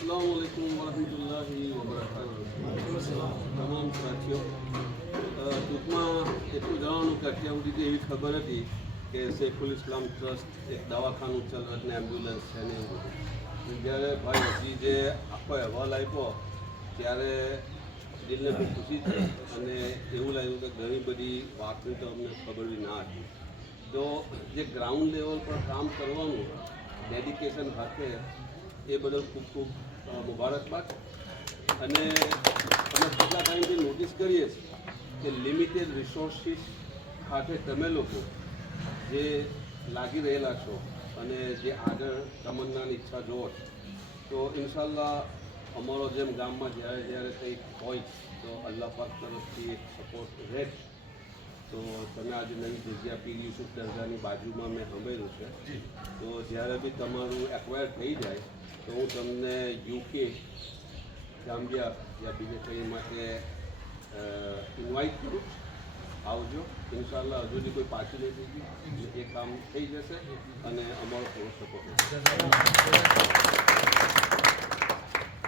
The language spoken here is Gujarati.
अस्सलाम वालेकुम वरहमतुल्लाहि वबरकाતુह। તમામ સાથીઓ, ટૂંકમાં એટલું જણાવવાનું કે અત્યાર સુધી તો એવી ખબર હતી કે સૈફુલ ઇસ્લામ ટ્રસ્ટ એક દવાખાનું ચલાવને એમ્બ્યુલન્સ છે ને એવું બધું. જ્યારે ભાઈ હજી જે આખો અહેવાલ આપ્યો ત્યારે દિલને ખૂબ ખુશી થઈ અને એવું લાગ્યું કે ઘણી બધી વાતની તો અમને ખબર બી ના હતી. તો જે ગ્રાઉન્ડ લેવલ પર કામ કરવાનું ડેડિકેશન સાથે એ બદલ ખૂબ ખૂબ મુબારકબાદ. અને અમે કેટલા ટાઈમથી નોટિસ કરીએ છીએ કે લિમિટેડ રિસોર્સિસ સાથે તમે લોકો જે લાગી રહેલા છો અને જે આગળ તમન્નાની ઈચ્છા જુઓ છો, તો ઇન્શાલ્લાહ અમારો જેમ ગામમાં જ્યારે જ્યારે કંઈક હોય તો અલ્લાહ પાક તરફથી એક સપોર્ટ રહે. તો તમે આજે નવી જગ્યા પીર યુસુફ દરગાહની બાજુમાં મેં સાંભળ્યું છે, તો જ્યારે બી તમારું એક્વાયર થઈ જાય તો હું તમને યુકે, ગામ્બિયા યા બીજે કંઈ માટે ઇન્વાઇટ કરું. આવજો ઇન્શાલ્લાહ. હજુ બી કોઈ પાછી નહીં થઈ ગયું, એ કામ થઈ જશે અને અમારો થોડો સપોર્ટ.